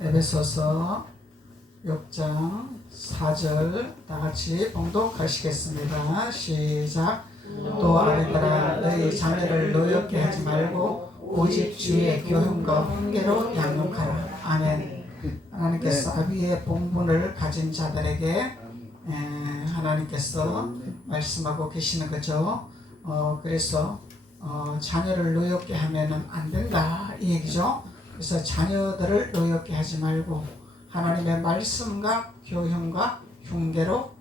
에베소서 6장 4절 다 같이 봉독하시겠습니다. 시작. 또 아이들아 너희 자녀를 노엽게 하지 말고 오직 주의 교훈과 훈계로 양육하라. 아멘. 하나님께서 아비의 본분을 가진 자들에게 하나님께서 말씀하고 계시는 거죠. 그래서 자녀를 노엽게 하면은 안 된다 이 얘기죠. 그래서 자녀들을 노엽게 하지 말고 하나님의 말씀과 교훈과 흉계로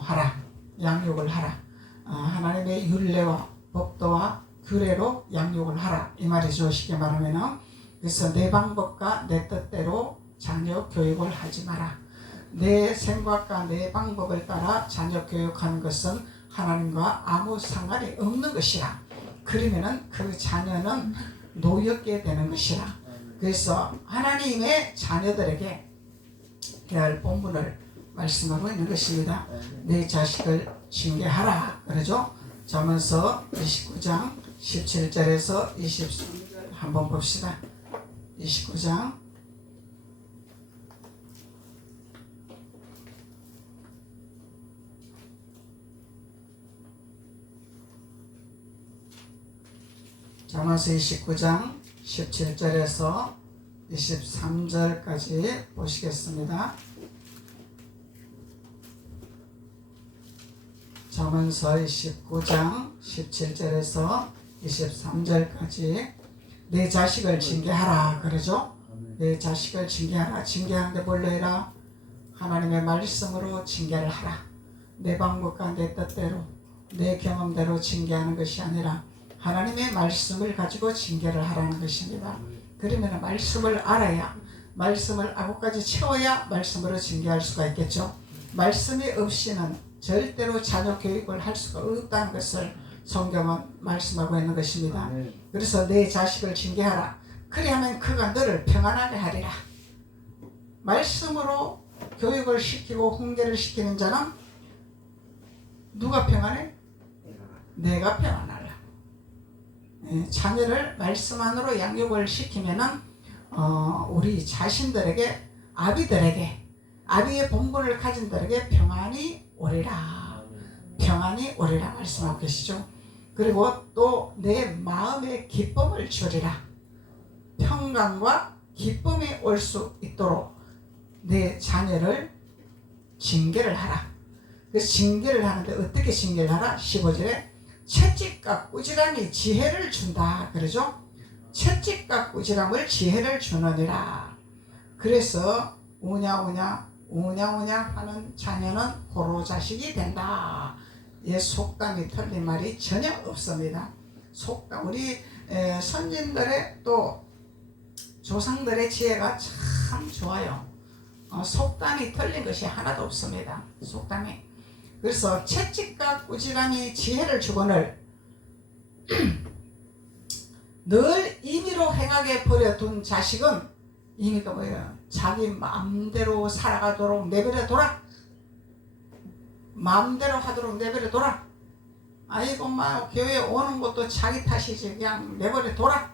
하라. 양육을 하라. 하나님의 율례와 법도와 규례로 양육을 하라 이 말이죠. 쉽게 말하면은. 그래서 내 방법과 내 뜻대로 자녀 교육을 하지 마라. 내 생각과 내 방법을 따라 자녀 교육하는 것은 하나님과 아무 상관이 없는 것이라. 그러면은 그 자녀는 노엽게 되는 것이라. 그래서 하나님의 자녀들에게 대할 본분을 말씀하고 있는 것입니다. 내 자식을 징계하라 그러죠. 잠언서 29장 17절에서 23절 한번 봅시다. 29장 잠언서 29장 17절에서 23절까지 보시겠습니다. 잠언서 29장 17절에서 23절까지 내 자식을 징계하라 그러죠. 내 자식을 징계하라. 징계하는데 뭘로 해라? 하나님의 말씀으로 징계를 하라. 내 방법과 내 뜻대로 내 경험대로 징계하는 것이 아니라 하나님의 말씀을 가지고 징계를 하라는 것입니다. 그러면 말씀을 알아야, 말씀을 아고까지 채워야 말씀으로 징계할 수가 있겠죠. 말씀이 없이는 절대로 자녀 교육을 할 수가 없다는 것을 성경은 말씀하고 있는 것입니다. 그래서 내 자식을 징계하라. 그리하면 그가 너를 평안하게 하리라. 말씀으로 교육을 시키고 훈계를 시키는 자는 누가 평안해? 내가 평안하라. 자녀를 말씀 안으로 양육을 시키면은 우리 자신들에게, 아비들에게, 아비의 본분을 가진 들에게 평안이 오리라. 평안이 오리라 말씀하고 계시죠. 그리고 또 내 마음에 기쁨을 주리라. 평강과 기쁨이 올 수 있도록 내 자녀를 징계를 하라. 그래서 징계를 하는데 어떻게 징계를 하라? 15절에 채찍과 꾸지람이 지혜를 준다 그러죠. 채찍과 꾸지람을 지혜를 주느니라. 그래서 우냐우냐 하는 자녀는 호로 자식이 된다. 속담이 틀린 말이 전혀 없습니다. 속담, 우리 선진들의 또 조상들의 지혜가 참 좋아요. 속담이 틀린 것이 하나도 없습니다. 속담이. 그래서 채찍과 꾸지람이 지혜를 주거늘 늘 임의로 행하게 버려둔 자식은, 임의가 뭐예요? 자기 마음대로 살아가도록 내버려둬라. 마음대로 하도록 내버려둬라. 아이고 교회 오는 것도 자기 탓이지 그냥 내버려둬라.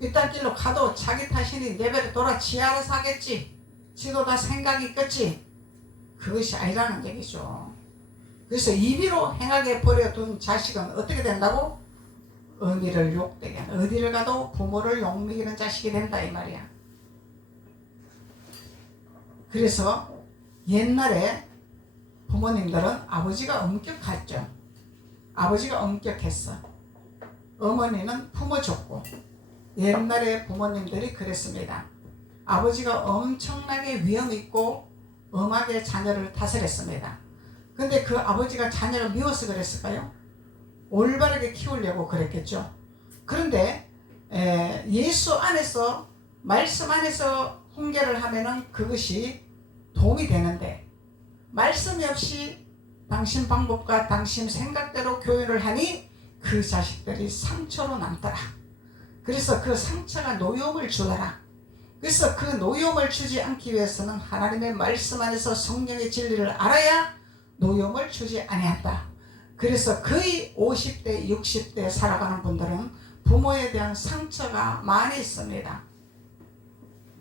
이딴 길로 가도 자기 탓이니 내버려둬라. 지 알아서 하겠지. 지도 다 생각이 있겠지. 그것이 아니라는 얘기죠. 그래서 임의로 행하게 버려둔 자식은 어떻게 된다고? 어미를 욕되게 하는, 어디를 가도 부모를 욕먹이는 자식이 된다 이 말이야. 그래서 옛날에 부모님들은 아버지가 엄격했죠. 아버지가 엄격했어. 어머니는 품어줬고, 옛날에 부모님들이 그랬습니다. 아버지가 엄청나게 위험 있고 엄하게 자녀를 다스렸습니다. 근데 그 아버지가 자녀를 미워서 그랬을까요? 올바르게 키우려고 그랬겠죠. 그런데 예수 안에서, 말씀 안에서 훈계를 하면은 그것이 도움이 되는데, 말씀이 없이 당신 방법과 당신 생각대로 교육을 하니 그 자식들이 상처로 남더라. 그래서 그 상처가 노여움을 주더라. 그래서 그 노여움을 주지 않기 위해서는 하나님의 말씀 안에서 성령의 진리를 알아야 노여움을 주지 아니한다. 그래서 거의 50대, 60대 살아가는 분들은 부모에 대한 상처가 많이 있습니다.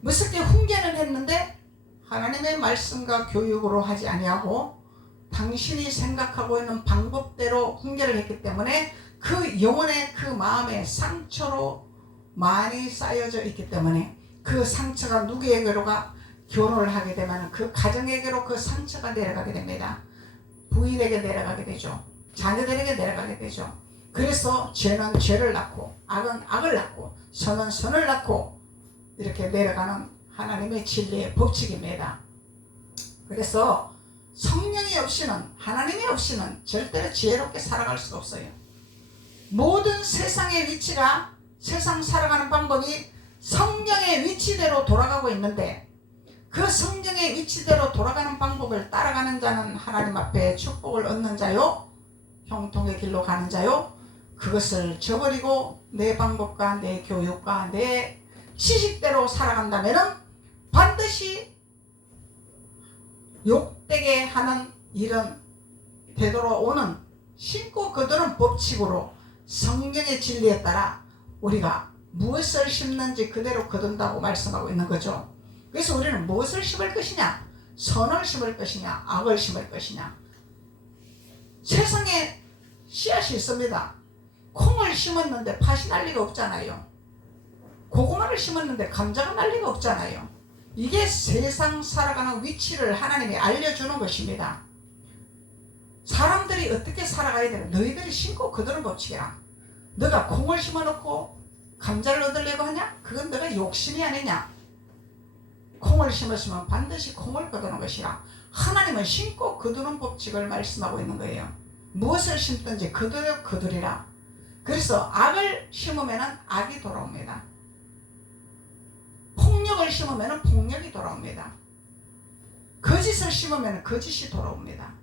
무섭게 훈계를 했는데 하나님의 말씀과 교육으로 하지 아니하고 당신이 생각하고 있는 방법대로 훈계를 했기 때문에 그 영혼의 그 마음의 상처로 많이 쌓여져 있기 때문에 그 상처가 누구에게로가 결혼을 하게 되면 그 가정에게로 그 상처가 내려가게 됩니다. 부인에게 내려가게 되죠. 자녀들에게 내려가게 되죠. 그래서 죄는 죄를 낳고 악은 악을 낳고 선은 선을 낳고 이렇게 내려가는 하나님의 진리의 법칙입니다. 그래서 성령이 없이는 하나님이 없이는 절대로 지혜롭게 살아갈 수가 없어요. 모든 세상의 위치가 세상 살아가는 방법이 성령의 위치대로 돌아가고 있는데 그 성령의 위치대로 돌아가는 방법을 따라가는 자는 하나님 앞에 축복을 얻는 자요 형통의 길로 가는 자요 그것을 저버리고 내 방법과 내 교육과 내 지식대로 살아간다면 반드시 욕되게 하는 일은 되돌아오는 신고 거두는 법칙으로 성령의 진리에 따라 우리가 무엇을 심는지 그대로 거둔다고 말씀하고 있는 거죠. 그래서 우리는 무엇을 심을 것이냐? 선을 심을 것이냐? 악을 심을 것이냐? 세상에 씨앗이 있습니다. 콩을 심었는데 팥이 날 리가 없잖아요. 고구마를 심었는데 감자가 날 리가 없잖아요. 이게 세상 살아가는 위치를 하나님이 알려주는 것입니다. 사람들이 어떻게 살아가야 되나? 너희들이 심고 거두는 법칙이야. 너가 콩을 심어놓고 감자를 얻으려고 하냐? 그건 너가 욕심이 아니냐? 콩을 심었으면 반드시 콩을 거두는 것이라. 하나님은 심고 거두는 법칙을 말씀하고 있는 거예요. 무엇을 심든지 그대로 거두리라. 그래서 악을 심으면 악이 돌아옵니다. 폭력을 심으면 폭력이 돌아옵니다. 거짓을 심으면 거짓이 돌아옵니다.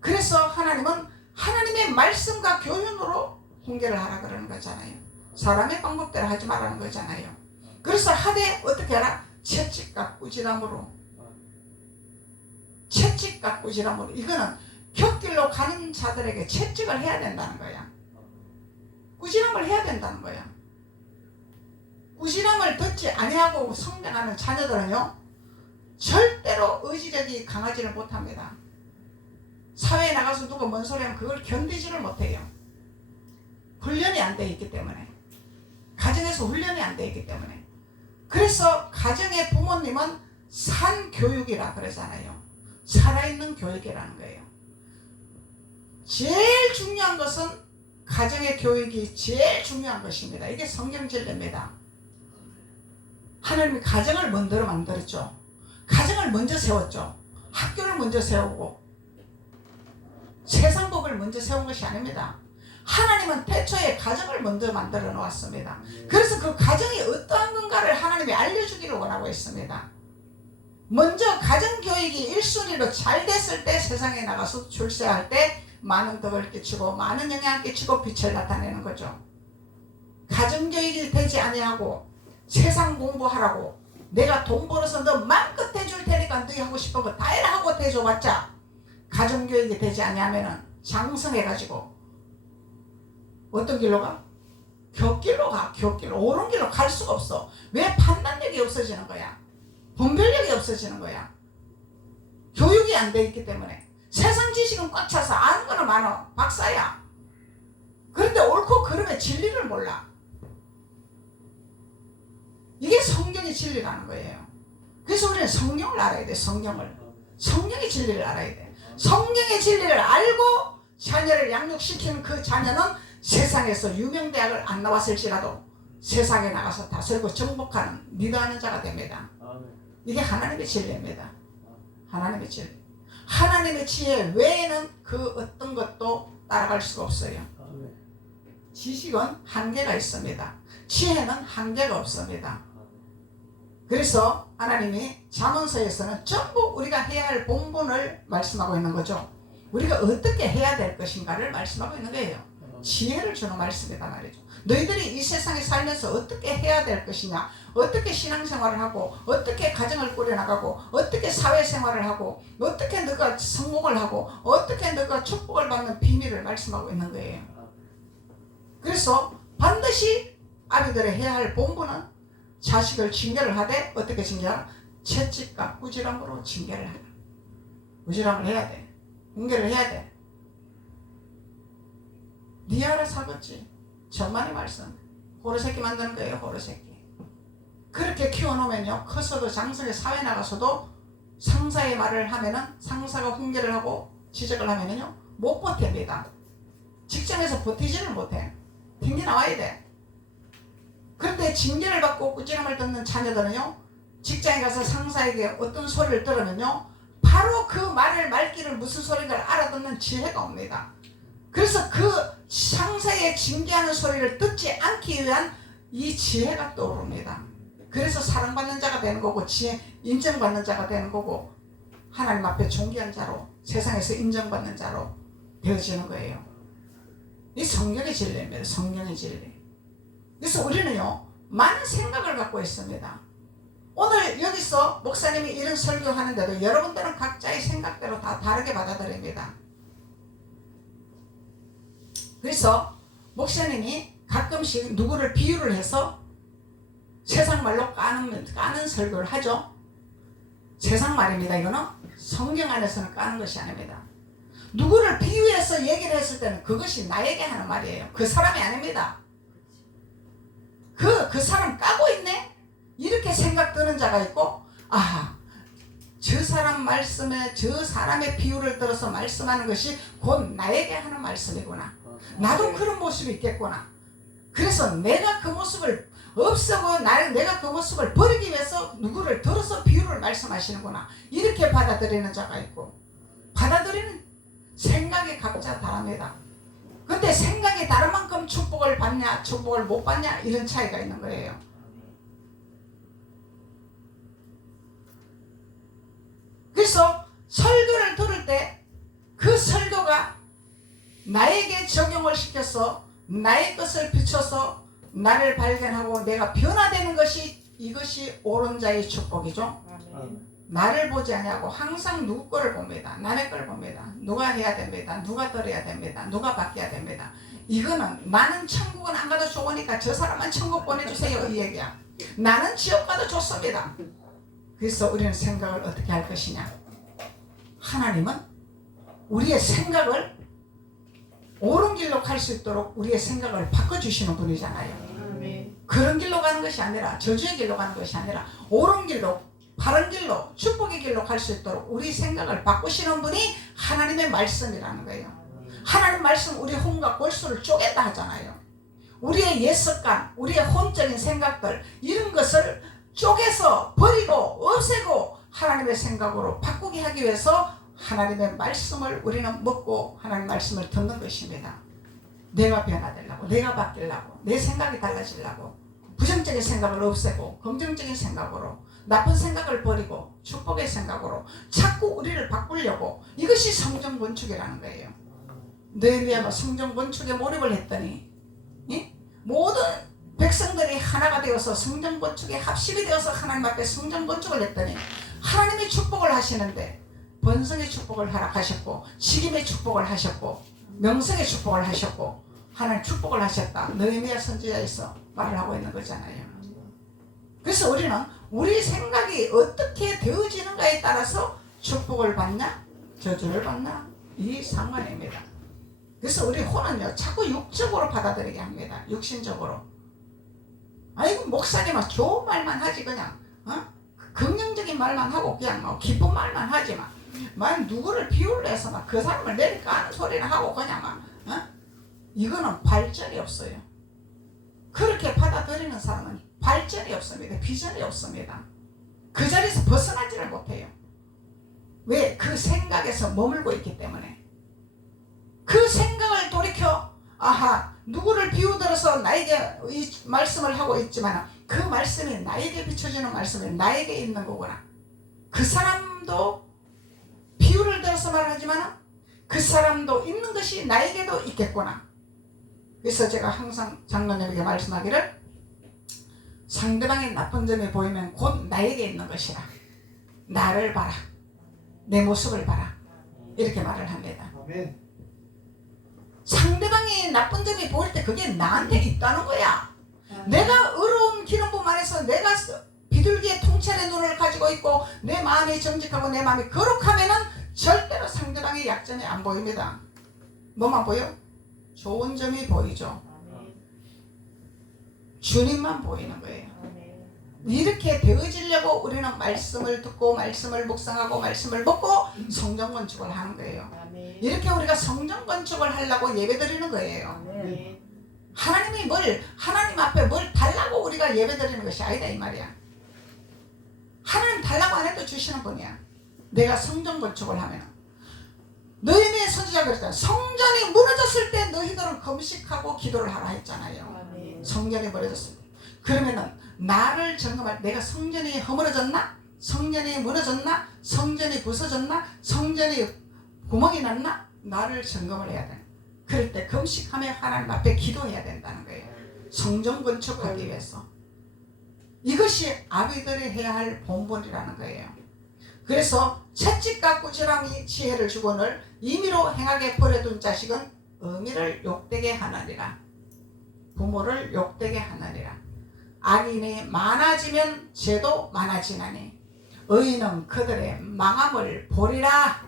그래서 하나님은 하나님의 말씀과 교훈으로 훈계를 하라 그러는 거잖아요. 사람의 방법대로 하지 말라는 거잖아요. 그래서 하되 어떻게 하라? 채찍과 꾸지람으로. 채찍과 꾸지람으로. 이거는 곁길로 가는 자들에게 채찍을 해야 된다는 거야. 꾸지람을 해야 된다는 거야. 꾸지람을 듣지 아니하고 성장하는 자녀들은요 절대로 의지력이 강하지를 못합니다. 사회에 나가서 누가 뭔 소리 하면 그걸 견디지를 못해요. 훈련이 안 돼 있기 때문에. 가정에서 훈련이 안 돼 있기 때문에. 그래서 가정의 부모님은 산교육이라 그러잖아요. 살아있는 교육이라는 거예요. 제일 중요한 것은 가정의 교육이 제일 중요한 것입니다. 이게 성경 진리입니다. 하나님이 가정을 먼저 만들었죠. 가정을 먼저 세웠죠. 학교를 먼저 세우고 세상 법을 먼저 세운 것이 아닙니다. 하나님은 태초에 가정을 먼저 만들어 놓았습니다. 그래서 그 가정이 어떠한 건가를 하나님이 알려주기를 원하고 있습니다. 먼저 가정교육이 1순위로 잘 됐을 때 세상에 나가서 출세할 때 많은 덕을 끼치고 많은 영향을 끼치고 빛을 나타내는 거죠. 가정교육이 되지 아니하고 세상 공부하라고 내가 돈 벌어서 너 마음껏 해줄 테니까 너희 하고 싶은 거 다 해라 하고 대줘봤자 가정교육이 되지 아니하면 장성해가지고 어떤 길로 가? 곁길로 가. 곁길로. 옳은 길로 갈 수가 없어. 왜? 판단력이 없어지는 거야. 분별력이 없어지는 거야. 교육이 안 돼 있기 때문에. 세상 지식은 꽉 차서 아는 거는 많아. 박사야. 그런데 옳고 그름의 진리를 몰라. 이게 성경의 진리라는 거예요. 그래서 우리는 성경을 알아야 돼. 성경을. 성령의 진리를 알아야 돼. 성령의 진리를 알고 자녀를 양육시키는 그 자녀는 세상에서 유명대학을 안 나왔을지라도 세상에 나가서 다스리고 정복하는 리더하는 자가 됩니다. 이게 하나님의 진리입니다. 하나님의 진리. 하나님의 지혜 외에는 그 어떤 것도 따라갈 수가 없어요. 지식은 한계가 있습니다. 지혜는 한계가 없습니다. 그래서 하나님이 잠언서에서는 전부 우리가 해야 할 본분을 말씀하고 있는 거죠. 우리가 어떻게 해야 될 것인가를 말씀하고 있는 거예요. 지혜를 주는 말씀이다 말이죠. 너희들이 이 세상에 살면서 어떻게 해야 될 것이냐, 어떻게 신앙생활을 하고, 어떻게 가정을 꾸려나가고, 어떻게 사회생활을 하고, 어떻게 너가 성공을 하고, 어떻게 너가 축복을 받는 비밀을 말씀하고 있는 거예요. 그래서 반드시 아비들이 해야 할 본분은 자식을 징계를 하되 어떻게 징계하라? 채찍과 꾸지람으로 징계를 하라. 꾸지람을 해야 돼. 훈계를 해야 돼. 네 알아서 하겠지. 천만의 말씀. 호루새끼 만드는 거예요. 호루새끼. 그렇게 키워놓으면요, 커서도 장성에 사회 나가서도 상사의 말을 하면은, 상사가 훈계를 하고 지적을 하면은요 못 버팁니다. 직장에서 버티지를 못해. 튕겨 나와야 돼. 그런데 징계를 받고 꾸지람을 듣는 자녀들은요, 직장에 가서 상사에게 어떤 소리를 들으면요 바로 그 말을 말귀를 무슨 소리인가를 알아듣는 지혜가 옵니다. 그래서 그 상사의 징계하는 소리를 듣지 않기 위한 이 지혜가 떠오릅니다. 그래서 사랑받는 자가 되는 거고, 지혜 인정받는 자가 되는 거고, 하나님 앞에 존귀한 자로, 세상에서 인정받는 자로 되어지는 거예요. 이 성경의 진리입니다. 성경의 진리. 그래서 우리는요 많은 생각을 갖고 있습니다. 오늘 여기서 목사님이 이런 설교하는데도 여러분들은 각자의 생각대로 다 다르게 받아들입니다. 그래서 목사님이 가끔씩 누구를 비유를 해서 세상 말로 까는 설교를 하죠. 세상 말입니다. 이거는 성경 안에서는 까는 것이 아닙니다. 누구를 비유해서 얘기를 했을 때는 그것이 나에게 하는 말이에요. 그 사람이 아닙니다. 그 사람 까고 있네? 이렇게 생각 드는 자가 있고, 아, 저 사람 말씀에 저 사람의 비유를 들어서 말씀하는 것이 곧 나에게 하는 말씀이구나. 나도 그런 모습이 있겠구나. 그래서 내가 그 모습을 없애고 내가 그 모습을 버리기 위해서 누구를 들어서 비유를 말씀하시는구나. 이렇게 받아들이는 자가 있고, 받아들이는 생각이 각자 다릅니다. 근데 생각이 다른 만큼 축복을 받냐 축복을 못 받냐 이런 차이가 있는 거예요. 그래서 설교를 들을 때 그 설교가 나에게 적용을 시켜서 나의 것을 비춰서 나를 발견하고 내가 변화되는 것이, 이것이 옳은 자의 축복이죠. 나를 보지 않냐고 항상 누구 거를 봅니다. 남의 걸 봅니다. 누가 해야 됩니다. 누가 덜해야 됩니다. 누가 바뀌어야 됩니다. 이거는 나는 천국은 안 가도 좋으니까 저 사람만 천국 보내주세요 이 얘기야. 나는 지옥 가도 좋습니다. 그래서 우리는 생각을 어떻게 할 것이냐. 하나님은 우리의 생각을 옳은 길로 갈 수 있도록 우리의 생각을 바꿔주시는 분이잖아요. 그런 길로 가는 것이 아니라, 저주의 길로 가는 것이 아니라 옳은 길로, 바른 길로, 축복의 길로 갈 수 있도록 우리 생각을 바꾸시는 분이 하나님의 말씀이라는 거예요. 하나님 말씀, 우리 혼과 골수를 쪼갠다 하잖아요. 우리의 옛 습관, 우리의 혼적인 생각들, 이런 것을 쪼개서 버리고 없애고 하나님의 생각으로 바꾸게 하기 위해서 하나님의 말씀을 우리는 먹고 하나님의 말씀을 듣는 것입니다. 내가 변화되려고, 내가 바뀌려고, 내 생각이 달라지려고, 부정적인 생각을 없애고 긍정적인 생각으로, 나쁜 생각을 버리고 축복의 생각으로 자꾸 우리를 바꾸려고, 이것이 성전 건축이라는 거예요. 느헤미야가 성전 건축에 몰입을 했더니 모든 백성들이 하나가 되어서 성전 건축에 합심이 되어서 하나님 앞에 성전 건축을 했더니 하나님이 축복을 하시는데 번성의 축복을 허락하셨고, 식임의 축복을 하셨고, 명성의 축복을 하셨고, 하나님 축복을 하셨다. 느헤미야 선지자에서 말을 하고 있는 거잖아요. 그래서 우리는 우리 생각이 어떻게 되어지는가에 따라서 축복을 받냐 저주를 받냐 이 상관입니다. 그래서 우리 혼은요 자꾸 육적으로 받아들이게 합니다. 육신적으로. 아이고 목사님은 좋은 말만 하지, 그냥 긍정적인 말만 하고 그냥 뭐 기쁜 말만 하지만 만 누구를 비유를 해서 막 그 사람을 내리까는 소리를 하고 그냥 막 이거는 발전이 없어요. 그렇게 받아들이는 사람은 발전이 없습니다. 비전이 없습니다. 그 자리에서 벗어나지를 못해요. 왜? 그 생각에서 머물고 있기 때문에. 그 생각을 돌이켜, 아하, 누구를 비유들어서 나에게 이 말씀을 하고 있지만 그 말씀이 나에게 비춰지는 말씀이 나에게 있는 거구나. 그 사람도 비유를 들어서 말하지만 그 사람도 있는 것이 나에게도 있겠구나. 그래서 제가 항상 장로님에게 말씀하기를, 상대방의 나쁜 점이 보이면 곧 나에게 있는 것이라. 나를 봐라. 내 모습을 봐라. 이렇게 말을 합니다. 아멘. 상대방이 나쁜 점이 보일 때 그게 나한테 있다는 거야. 내가 의로운 기름부만 해서 내가 가지고 있고 내 마음이 정직하고 내 마음이 거룩하면은 절대로 상대방의 약점이 안 보입니다. 뭐만 보여? 좋은 점이 보이죠. 주님만 보이는 거예요. 이렇게 되어지려고 우리는 말씀을 듣고 말씀을 묵상하고 말씀을 먹고 성전 건축을 하는 거예요. 이렇게 우리가 성전 건축을 하려고 예배드리는 거예요. 하나님이 하나님 앞에 뭘 달라고 우리가 예배드리는 것이 아니다 이 말이야. 하나님 달라고 안 해도 주시는 분이야. 내가 성전 건축을 하면 너희의 선지자가 그랬잖아. 성전이 무너졌을 때 너희들은 금식하고 기도를 하라 했잖아요. 성전이 무너졌을 때. 그러면은 나를 점검할 내가 성전이 허물어졌나? 성전이 무너졌나? 성전이 부서졌나? 성전이 구멍이 났나? 나를 점검을 해야 돼. 그럴 때 금식하며 하나님 앞에 기도해야 된다는 거예요. 성전 건축하기 위해서. 이것이 아비들이 해야 할 본분이라는 거예요. 그래서 채찍과 꾸지람이 지혜를 주거늘 임의로 행하게 버려둔 자식은 어미를 욕되게 하느니라. 부모를 욕되게 하느니라. 악인이 많아지면 죄도 많아지나니 의인은 그들의 망함을 보리라.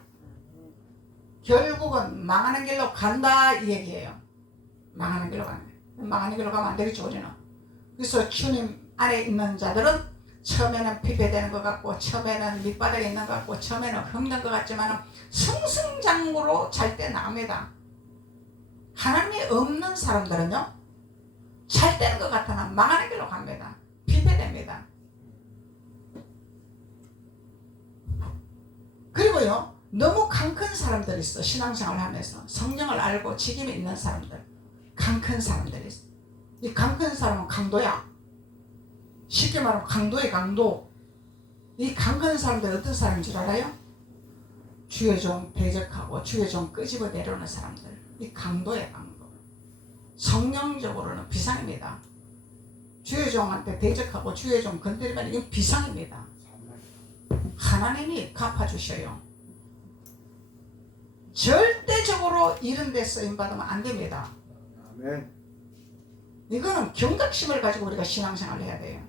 결국은 망하는 길로 간다 이 얘기예요. 망하는 길로 가는 거예요. 망하는 길로 가면 안 되겠죠 우리는. 그래서 주님 안에 있는 자들은 처음에는 피폐되는 것 같고 처음에는 밑바닥에 있는 것 같고 처음에는 흠든 것 같지만 승승장구로 잘 때 나옵니다. 하나님이 없는 사람들은요 잘 되는 것 같으나 망하는 길로 갑니다. 피폐됩니다. 그리고요 너무 강 큰 사람들이 있어. 신앙생활을 하면서 성령을 알고 직임이 있는 사람들, 강 큰 사람들이 있어. 이 강 큰 사람은 강도야. 쉽게 말하면 강도의 강도. 이 강 큰 사람들 어떤 사람인 줄 알아요? 주의 종 대적하고 주의 종 끄집어 내려오는 사람들. 이 강도의 강도. 성령적으로는 비상입니다. 주의 종한테 대적하고 주의 종 건드리면 이건 비상입니다. 하나님이 갚아주셔요. 절대적으로 이런 데 쓰임받으면 안 됩니다. 아멘. 이거는 경각심을 가지고 우리가 신앙생활을 해야 돼요.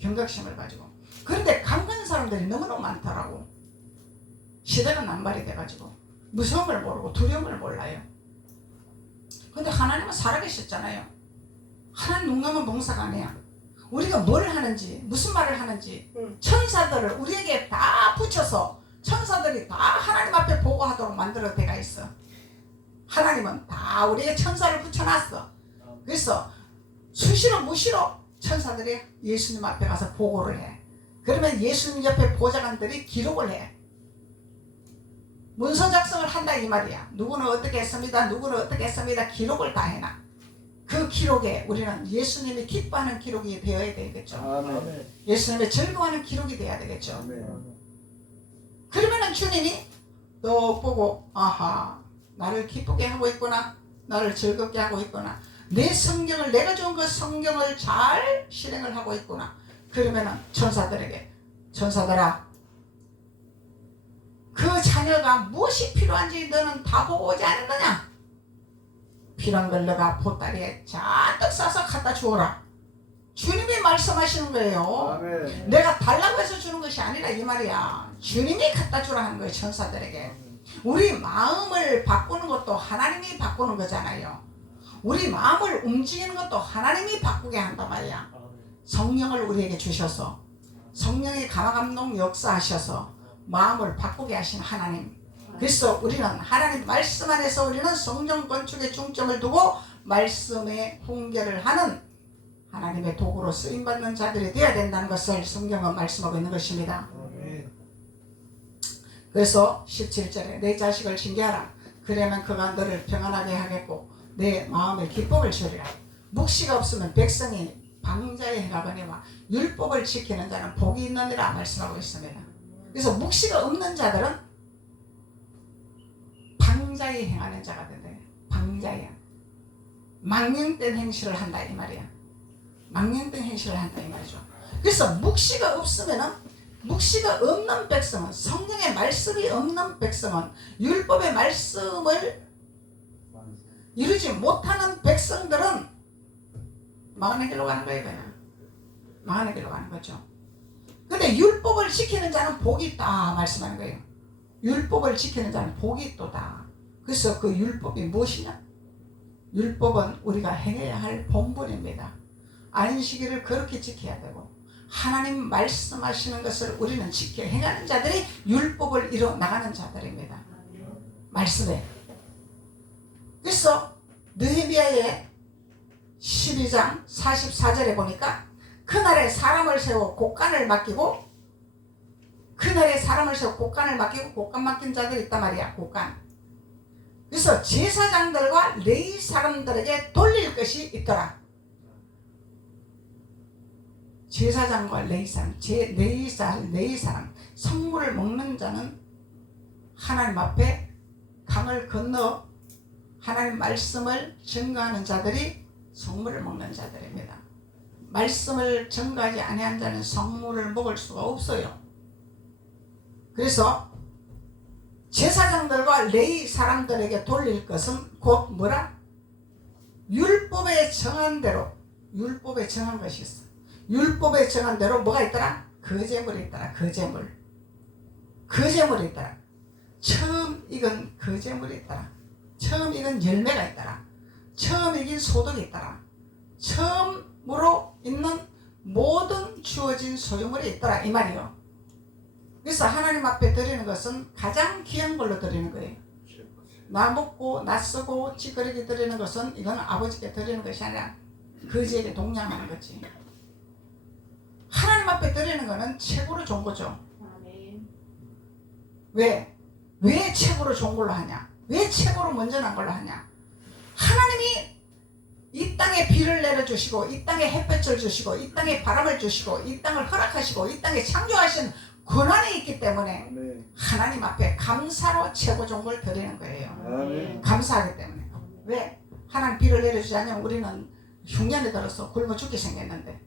경각심을 가지고. 그런데 강한 사람들이 너무너무 많더라고. 시대가 남발이 돼가지고 무서움을 모르고 두려움을 몰라요. 근데 하나님은 살아계셨잖아요. 하나님 눈 감은 봉사가 아니야. 우리가 뭘 하는지 무슨 말을 하는지 천사들을 우리에게 다 붙여서 천사들이 다 하나님 앞에 보고하도록 만들어 대가 있어. 하나님은 다 우리에게 천사를 붙여놨어. 그래서 수시로 무시로 천사들이 예수님 앞에 가서 보고를 해. 그러면 예수님 옆에 보좌관들이 기록을 해. 문서 작성을 한다 이 말이야. 누구는 어떻게 했습니다. 누구는 어떻게 했습니다. 기록을 다 해놔. 그 기록에 우리는 예수님이 기뻐하는 기록이 되어야 되겠죠. 아멘. 예수님이 즐거워하는 기록이 되어야 되겠죠. 아멘. 그러면은 주님이 또 보고 아하 나를 기쁘게 하고 있구나. 나를 즐겁게 하고 있구나. 내 성경을 내가 준 그 성경을 잘 실행을 하고 있구나. 그러면은 천사들에게 천사들아 그 자녀가 무엇이 필요한지 너는 다 보고 오지 않았느냐? 필요한 걸 너가 보따리에 잔뜩 싸서 갖다 주어라. 주님이 말씀하시는 거예요. 아멘. 내가 달라고 해서 주는 것이 아니라 이 말이야. 주님이 갖다 주라 하는 거예요. 천사들에게. 우리 마음을 바꾸는 것도 하나님이 바꾸는 거잖아요. 우리 마음을 움직이는 것도 하나님이 바꾸게 한단 말이야. 성령을 우리에게 주셔서 성령의 감화감동 역사하셔서 마음을 바꾸게 하신 하나님. 그래서 우리는 하나님 말씀 안에서 우리는 성전 건축에 중점을 두고 말씀에 훈계를 하는 하나님의 도구로 쓰임받는 자들이 되어야 된다는 것을 성경은 말씀하고 있는 것입니다. 그래서 17절에 내 자식을 징계하라. 그러면 그가 너를 평안하게 하겠고 내 마음에 기쁨을 주리라. 묵시가 없으면 백성이 방자에 행하거니와 율법을 지키는 자는 복이 있느니라 말씀하고 있습니다. 그래서 묵시가 없는 자들은 방자에 행하는 자가 된다. 방자에 망령된 행실을 한다 이 말이야. 망령된 행실을 한다 이 말이죠. 그래서 묵시가 없으면은 묵시가 없는 백성은 성령의 말씀이 없는 백성은 율법의 말씀을 이루지 못하는 백성들은 망하는 길로 가는 거예요. 그냥 망하는 길로 가는 거죠. 근데 그러니까 율법을 지키는 자는 복이 있다 말씀하는 거예요. 율법을 지키는 자는 복이 있도다. 그래서 그 율법이 무엇이냐? 율법은 우리가 행해야 할 본분입니다. 안식일을 그렇게 지켜야 되고 하나님 말씀하시는 것을 우리는 지켜 행하는 자들이 율법을 이뤄 나가는 자들입니다. 말씀에. 그래서 느헤미야의 12장 44절에 보니까 그날에 사람을 세워 곡간을 맡기고 곡간 맡긴 자들이 있단 말이야. 곡간. 그래서 제사장들과 레위 사람들에게 돌릴 것이 있더라. 제사장과 레위 사람 성물을 먹는 자는 하나님 앞에 강을 건너 하나님 말씀을 증거하는 자들이 성물을 먹는 자들입니다. 말씀을 증거하지 아니한 자는 성물을 먹을 수가 없어요. 그래서 제사장들과 레위 사람들에게 돌릴 것은 곧 뭐라? 율법에 정한 대로, 율법에 정한 것이 있어. 율법에 정한 대로 뭐가 있더라? 거제물이 있더라. 거제물이 있더라. 처음 익은 거제물이 있더라. 처음 익은 열매가 있더라. 처음 익은 소득이 있더라. 처음으로 있는 모든 주어진 소유물이 있더라 이 말이요. 그래서 하나님 앞에 드리는 것은 가장 귀한 걸로 드리는 거예요. 나 먹고 나 쓰고 찌그러기 드리는 것은 이건 아버지께 드리는 것이 아니라 거지에게 동양하는 거지. 하나님 앞에 드리는 것은 최고로 좋은 거죠. 왜 최고로 좋은 걸로 하냐? 왜 최고로 먼저 난 걸로 하냐? 하나님이 이 땅에 비를 내려주시고 이 땅에 햇볕을 주시고 이 땅에 바람을 주시고 이 땅을 허락하시고 이 땅에 창조하신 권한이 있기 때문에 하나님 앞에 감사로 최고 좋은 걸 드리는 거예요. 감사하기 때문에. 왜? 하나님 비를 내려주지 않으면 우리는 흉년에 들어서 굶어 죽게 생겼는데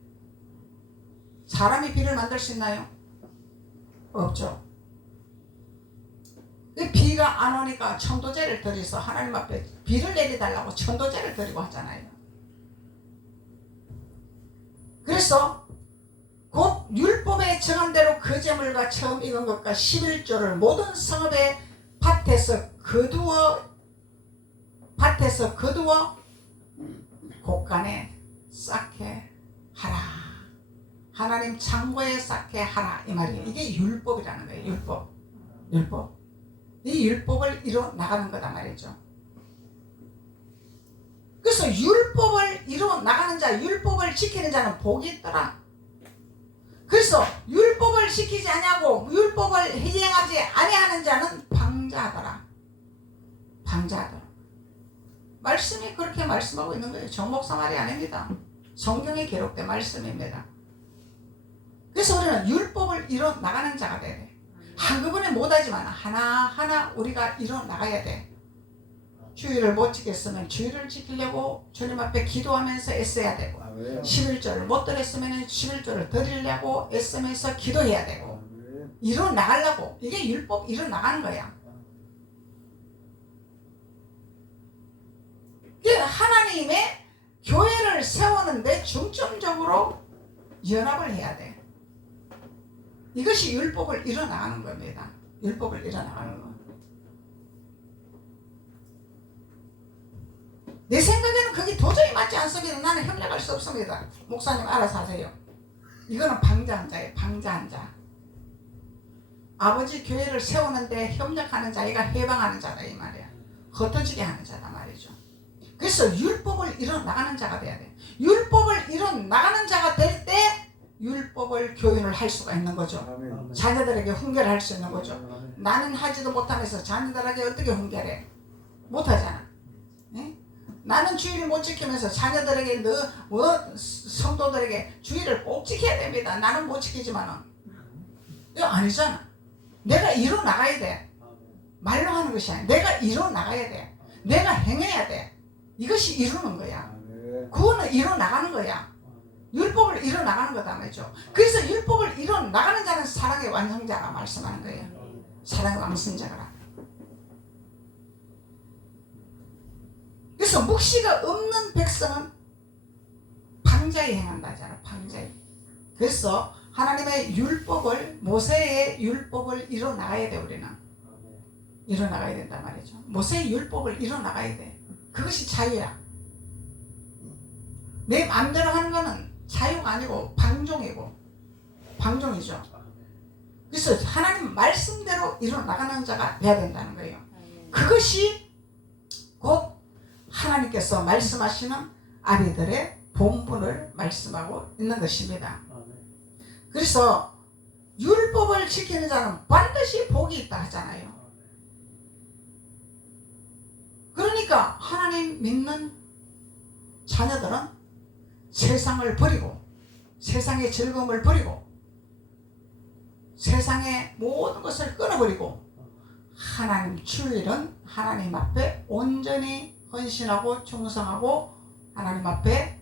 사람이 비를 만들 수 있나요? 없죠. 비가 안 오니까 천도제를 드려서 하나님 앞에 비를 내려달라고 천도제를 드리고 하잖아요. 그래서 곧 율법에 정한 대로 거제물과 처음 익은 것과 11조를 모든 성읍의 밭에서 거두어 곡간에 쌓게 하라. 하나님 창고에 쌓게 하라 이 말이에요. 이게 율법이라는 거예요. 율법. 이 율법을 이뤄 나가는 거다 말이죠. 그래서 율법을 이뤄 나가는 자, 율법을 지키는 자는 복이 있더라. 그래서 율법을 지키지 아니하고 율법을 이행하지 아니하는 자는 방자하더라. 말씀이 그렇게 말씀하고 있는 거예요. 정목사 말이 아닙니다. 성경에 기록된 말씀입니다. 그래서 우리는 율법을 이뤄 나가는 자가 돼야 돼. 한꺼번에 못하지만 하나하나 우리가 이뤄 나가야 돼. 주일을 못 지켰으면 주일을 지키려고 주님 앞에 기도하면서 애써야 되고 11조를 못 드렸으면 11조를 드리려고 애쓰면서 기도해야 되고 이뤄 나가려고. 이게 율법 이뤄 나가는 거야. 하나님의 교회를 세우는데 중점적으로 연합을 해야 돼. 이것이 율법을 이뤄 나가는 겁니다. 율법을 이뤄 나가는 거. 내 생각에는 그게 도저히 맞지 않습니다. 나는 협력할 수 없습니다. 목사님 알아서 하세요. 이거는 방자한 자예요. 방자한 자. 아버지 교회를 세우는데 협력하는 자가 해방하는 자다 이 말이야. 흩어지게 하는 자다 말이죠. 그래서 율법을 이뤄 나가는 자가 돼야 돼. 율법을 이뤄 나가는 자가 될 때 율법을 교인을 할 수가 있는 거죠. 자녀들에게 훈계를 할 수 있는 거죠. 나는 하지도 못하면서 자녀들에게 어떻게 훈계를 해? 못하잖아. 네? 나는 주의를 못 지키면서 자녀들에게 성도들에게 주의를 꼭 지켜야 됩니다. 나는 못 지키지만은 이거 아니잖아. 내가 이뤄 나가야 돼. 말로 하는 것이 아니야. 내가 이뤄 나가야 돼. 내가 행해야 돼. 이것이 이루는 거야. 그거는 이뤄 나가는 거야. 율법을 이뤄 나가는 거다 말이죠. 그래서 율법을 이뤄 나가는 자는 사랑의 완성자가 말씀하는 거예요. 사랑의 완성자가. 그래서 묵시가 없는 백성은 방자에 행한다 하잖아. 방자에. 그래서 하나님의 율법을, 모세의 율법을 이뤄나가야 돼. 우리는 이뤄나가야 된단 말이죠. 모세의 율법을 이뤄나가야 돼. 그것이 자유야. 내 마음대로 하는 거는 자유가 아니고 방종이죠. 그래서 하나님 말씀대로 이뤄나가는 자가 돼야 된다는 거예요. 그것이 곧 하나님께서 말씀하시는 아비들의 본분을 말씀하고 있는 것입니다. 그래서 율법을 지키는 자는 반드시 복이 있다 하잖아요. 그러니까 하나님 믿는 자녀들은 세상을 버리고, 세상의 즐거움을 버리고, 세상의 모든 것을 끊어버리고 하나님 주일은 하나님 앞에 온전히 헌신하고 충성하고 하나님 앞에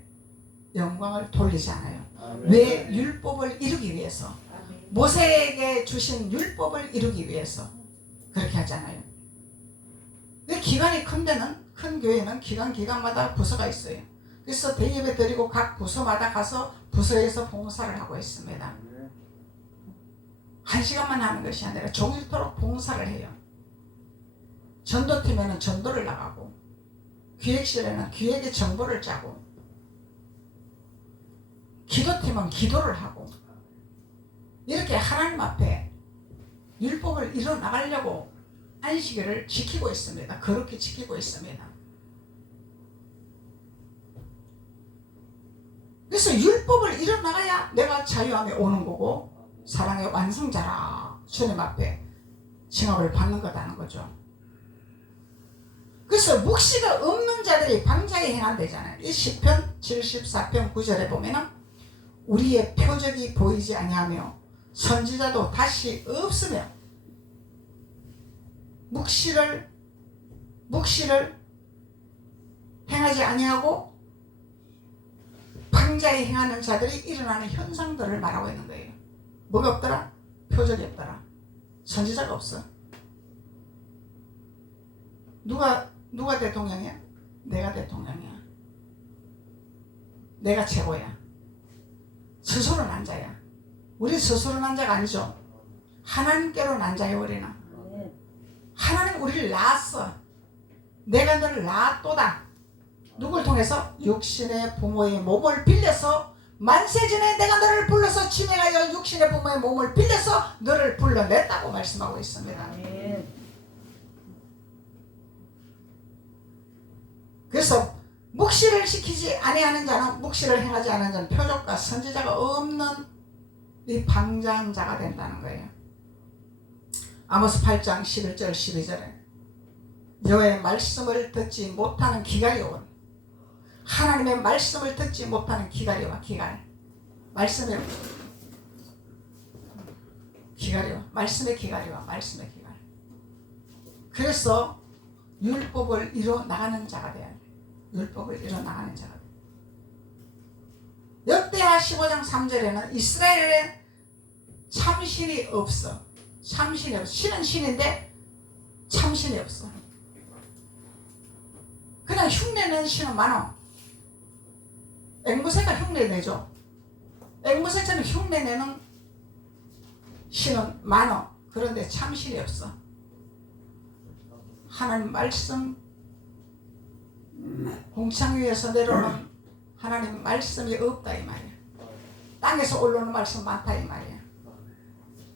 영광을 돌리잖아요. 왜? 율법을 이루기 위해서. 모세에게 주신 율법을 이루기 위해서 그렇게 하잖아요. 기관이 큰 데는, 큰 교회는 기관마다 부서가 있어요. 그래서 대예배 드리고 각 부서마다 가서 부서에서 봉사를 하고 있습니다. 1시간만 하는 것이 아니라 종일토록 봉사를 해요. 전도팀에는 전도를 나가고, 기획실에는 기획의 정보를 짜고, 기도팀은 기도를 하고, 이렇게 하나님 앞에 율법을 이뤄나가려고 안식일을 지키고 있습니다. 그렇게 지키고 있습니다. 그래서 율법을 이뤄나가야 내가 자유함에 오는 거고 사랑의 완성자라 주님 앞에 칭함을 받는 거다는 거죠. 그래서 묵시가 없는 자들이 방자에 행한대잖아요. 이 시편 74편 9절에 보면은 우리의 표적이 보이지 아니하며 선지자도 다시 없으며 묵시를 행하지 아니하고 방자에 행하는 자들이 일어나는 현상들을 말하고 있는 거예요. 뭐가 없더라? 표적이 없더라. 선지자가 없어. 누가 대통령이야? 내가 대통령이야. 내가 최고야. 스스로 난 자야. 우리 스스로 난 자가 아니죠. 하나님께로 난 자예요. 우리는. 하나님 우리를 낳았어. 내가 너를 낳았도다. 누굴 통해서? 육신의 부모의 몸을 빌려서, 만세전에 내가 너를 불러서 지명하여 육신의 부모의 몸을 빌려서 너를 불러냈다고 말씀하고 있습니다. 그래서 묵시를 시키지 아니하는 자는, 묵시를 행하지 않은 자는 표적과 선지자가 없는 이 방장자가 된다는 거예요. 아모스 8장 11절 12절에 여호와의 말씀을 듣지 못하는 기갈이 오니, 하나님의 말씀을 듣지 못하는 기갈이 와. 말씀의 기갈이 와. 그래서 율법을 이뤄나가는 자가 돼야 돼. 율법을 이뤄나가는 자가 돼. 역대하 15장 3절에는 이스라엘에 참신이 없어. 신은 신인데 참신이 없어. 그냥 흉내내는 신은 많아. 앵무새가 흉내내죠. 앵무새처럼 흉내내는 신은 많아. 그런데 참신이 없어. 하나님 말씀, 공창 위에서 내려오는 하나님 말씀이 없다 이 말이야. 땅에서 올라오는 말씀 많다 이 말이야.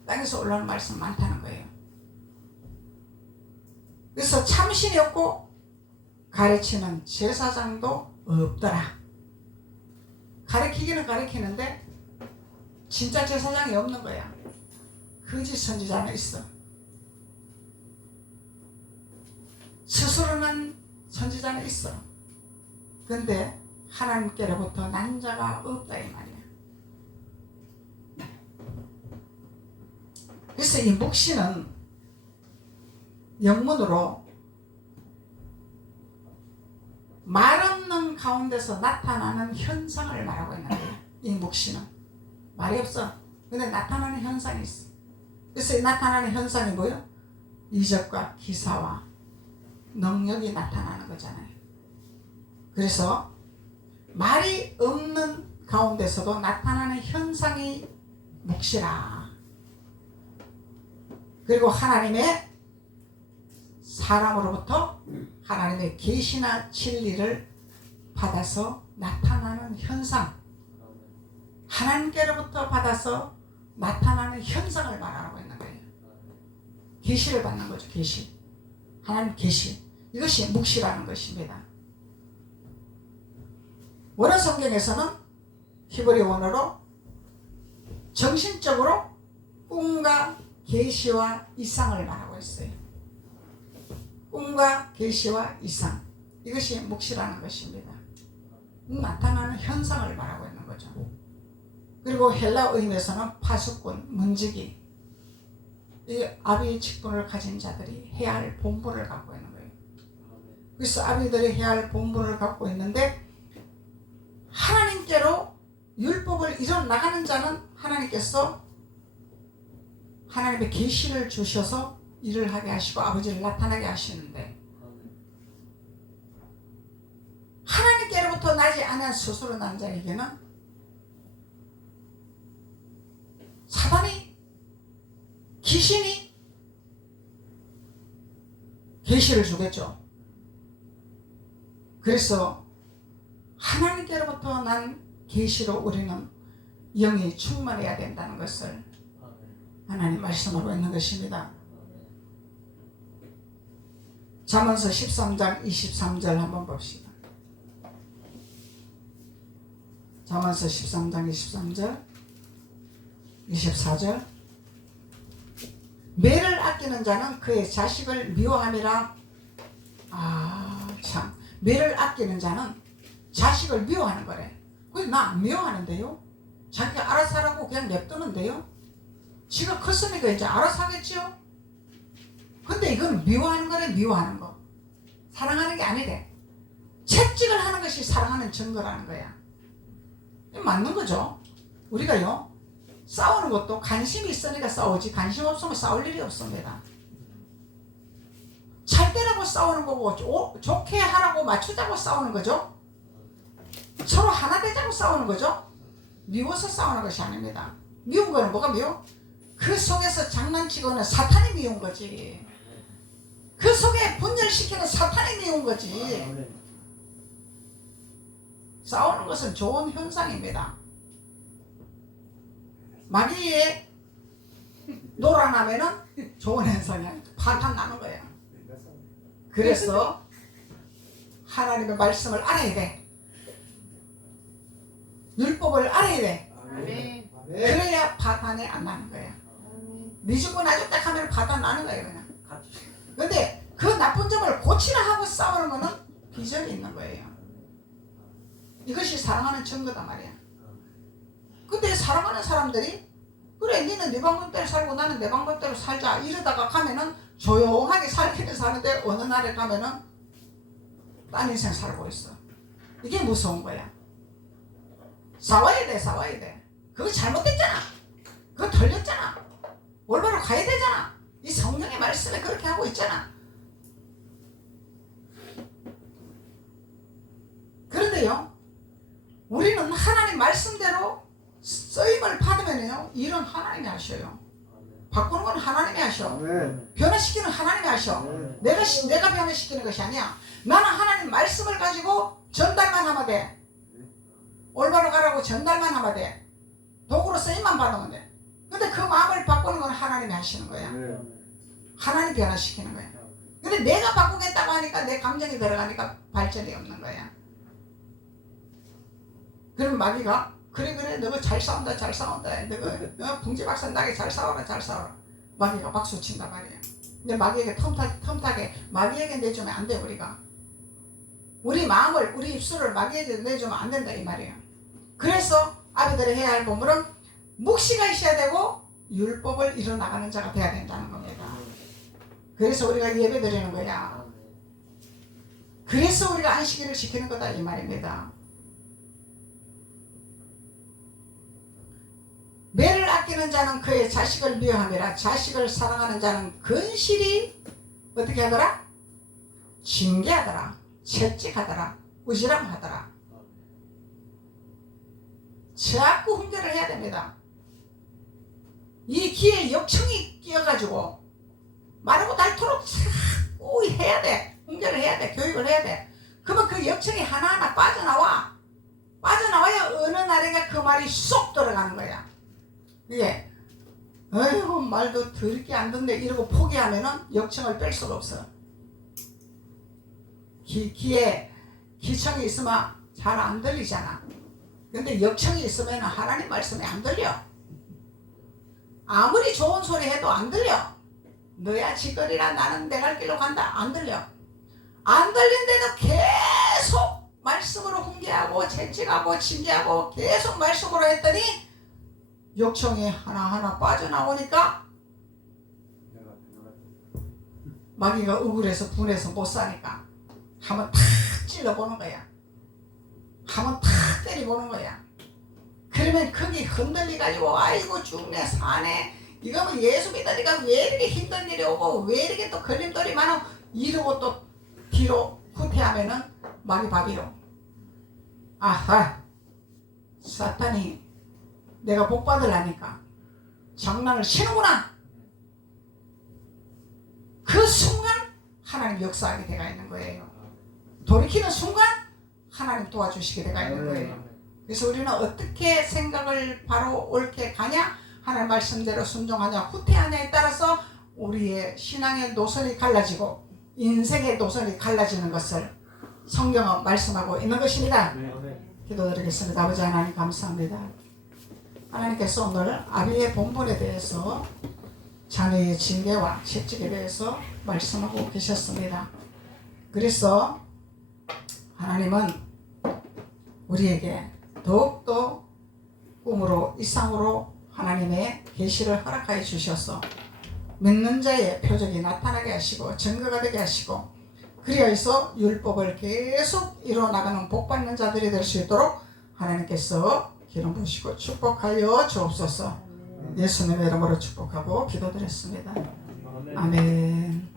땅에서 올라오는 말씀 많다는 거예요. 그래서 참신이 없고 가르치는 제사장도 없더라. 가르치기는 가르치는데 진짜 제사장이 없는 거야. 거짓 선지자는 있어. 스스로는 선지자는 있어. 근데 하나님께로부터 난 자가 없다 이 말이야. 그래서 이 묵시는 영문으로 말 없는 가운데서 나타나는 현상을 말하고 있는 거예요. 이 묵시는 말이 없어. 근데 나타나는 현상이 있어. 그래서 이 나타나는 현상이 뭐예요? 이적과 기사와 능력이 나타나는 거잖아요. 그래서 말이 없는 가운데서도 나타나는 현상이 묵시라. 그리고 하나님의 사람으로부터 하나님의 계시나 진리를 받아서 나타나는 현상, 하나님께로부터 받아서 나타나는 현상을 말하고 있는 거예요. 계시를 받는 거죠. 계시, 하나님 계시, 이것이 묵시라는 것입니다. 원어 성경에서는 히브리 원어로 정신적으로 꿈과 계시와 이상을 말하고 있어요. 꿈과 계시와 이상, 이것이 묵시라는 것입니다. 나타나는 현상을 말하고 있는 거죠. 그리고 헬라어인에서는 파수꾼, 문지기, 이 아비의 직분을 가진 자들이 해야 할 본분을 갖고 있는 거예요. 그래서 아비들이 해야 할 본분을 갖고 있는데, 하나님께로 율법을 이뤄나가는 자는 하나님께서 하나님의 계시를 주셔서 일을 하게 하시고 아버지를 나타나게 하시는데, 하나님께로부터 나지 않은 스스로 난 자에게는 사단이, 귀신이 계시를 주겠죠. 그래서 하나님께로부터 난 계시로 우리는 영이 충만해야 된다는 것을 하나님 말씀하고 있는 것입니다. 잠언서 13장 23절 한번 봅시다. 잠언서 13장 23절 24절. 매를 아끼는 자는 그의 자식을 미워함이라. 참, 매를 아끼는 자는 자식을 미워하는 거래. 그래서 나 안 미워하는데요, 자기가 알아서 하라고 그냥 냅두는데요, 지가 컸으니까 이제 알아서 하겠죠. 근데 이건 미워하는 거래. 미워하는 거, 사랑하는 게 아니래. 채찍을 하는 것이 사랑하는 증거라는 거야. 맞는 거죠. 우리가요, 싸우는 것도 관심이 있으니까 싸우지, 관심 없으면 싸울 일이 없습니다. 잘 되라고 싸우는 거고, 좋게 하라고 맞추자고 싸우는 거죠. 서로 하나 되자고 싸우는 거죠. 미워서 싸우는 것이 아닙니다. 미운 거는 뭐가 미워? 그 속에서 장난치고는 사탄이 미운 거지. 그 속에 분열시키는 사탄이 미운 거지. 싸우는 것은 좋은 현상입니다. 마귀에 놀아나면은 좋은 현상이야. 파탄 나는 거야. 그래서 하나님의 말씀을 알아야 돼. 율법을 알아야 돼. 아멘. 그래야 파탄이 안 나는 거야. 네 죽고 나 죽다 하면 파탄 나는 거야 그냥. 근데 그 나쁜 점을 고치라 하고 싸우는 거는 비전이 있는 거예요. 이것이 사랑하는 증거다 말이야. 근데 사랑하는 사람들이, 그래 니는 네 방법대로 살고 나는 내 방법대로 살자 이러다가 가면은 조용하게 살기는 사는데, 어느 날에 가면은 딴 인생 살고 있어. 이게 무서운 거야. 싸워야 돼. 싸워야 돼. 그거 잘못됐잖아. 그거 털렸잖아. 올바로 가야 되잖아. 이 성령의 말씀에 그렇게 하고 있잖아. 그런데요, 우리는 하나님 말씀대로 쓰임을 받으면요, 일은 하나님이 하셔요. 바꾸는 건 하나님이 하셔. 변화시키는 하나님이 하셔. 내가 변화시키는 것이 아니야. 나는 하나님 말씀을 가지고 전달만 하면 돼. 올바로 가라고 전달만 하면 돼. 도구로 쓰임만 받으면 돼. 근데 그 마음을 바꾸는 건 하나님이 하시는 거야. 하나님 변화시키는 거야. 근데 내가 바꾸겠다고 하니까 내 감정이 들어가니까 발전이 없는 거야. 그러면 마귀가 그래 너가 잘 싸운다 너가 붕지박산 나게 잘 싸워라. 마귀가 박수 친단 말이야. 근데 마귀에게 텀타게 마귀에게 내주면 안 돼. 우리 마음을, 우리 입술을 마귀에게 내주면 안 된다 이 말이야. 그래서 아비들이 해야 할 본분은 묵시가 있어야 되고 율법을 이뤄나가는 자가 돼야 된다는 겁니다. 그래서 우리가 예배 드리는 거야. 그래서 우리가 안식일을 지키는 거다 이 말입니다. 매를 아끼는 자는 그의 자식을 미워함이라. 자식을 사랑하는 자는 근실이 어떻게 하더라? 징계하더라. 채찍하더라. 우지람하더라. 자꾸 훈계를 해야 됩니다. 귀에 역청이 끼어가지고 마르고 닳도록 자꾸 해야 돼. 훈계를 해야 돼. 교육을 해야 돼. 그러면 그 역청이 하나하나 빠져나와야 어느 날인가 그 말이 쏙 들어가는 거야. 이게 어이구 말도 더럽게 안 듣네 이러고 포기하면은 역청을 뺄 수가 없어. 귀에 기청이 있으면 잘 안 들리잖아. 근데 역청이 있으면 하나님 말씀이 안 들려. 아무리 좋은 소리 해도 안 들려. 너야 지거리라 나는 내 갈 길로 간다. 안 들려. 안 들린데도 계속 말씀으로 훈계하고 채찍하고 징계하고 계속 말씀으로 했더니 역청이 하나하나 빠져나오니까 마귀가 억울해서 분해서 못 사니까 한번 탁 찔러보는 거야. 한번 탁 때려보는 거야. 그러면 거기 흔들리가지고 아이고 죽네 사네 이거 뭐 예수 믿으니까 왜 이렇게 힘든 일이 오고 왜 이렇게 또 걸림돌이 많아 이러고 또 뒤로 후퇴하면은 마귀 밥이요. 아하 사탄이 내가 복 받으려니까 장난을 치는구나. 그 순간 하나님 역사하게 되어 있는 거예요. 돌이키는 순간 하나님 도와주시게 되어 있는 거예요. 그래서 우리는 어떻게 생각을 바로 옳게 가냐 하나님 말씀대로 순종하냐 후퇴하냐에 따라서 우리의 신앙의 노선이 갈라지고 인생의 노선이 갈라지는 것을 성경은 말씀하고 있는 것입니다. 기도드리겠습니다. 아버지 하나님 감사합니다. 하나님께서 오늘 아비의 본분에 대해서 자녀의 징계와 채찍에 대해서 말씀하고 계셨습니다. 그래서 하나님은 우리에게 더욱더 꿈으로 이상으로 하나님의 계시를 허락하여 주셔서 믿는 자의 표적이 나타나게 하시고 증거가 되게 하시고 그리하여서 율법을 계속 이뤄나가는 복받는 자들이 될 수 있도록 하나님께서 기름 부으시고 축복하여 주옵소서. 예수님의 이름으로 축복하고 기도드렸습니다. 아멘.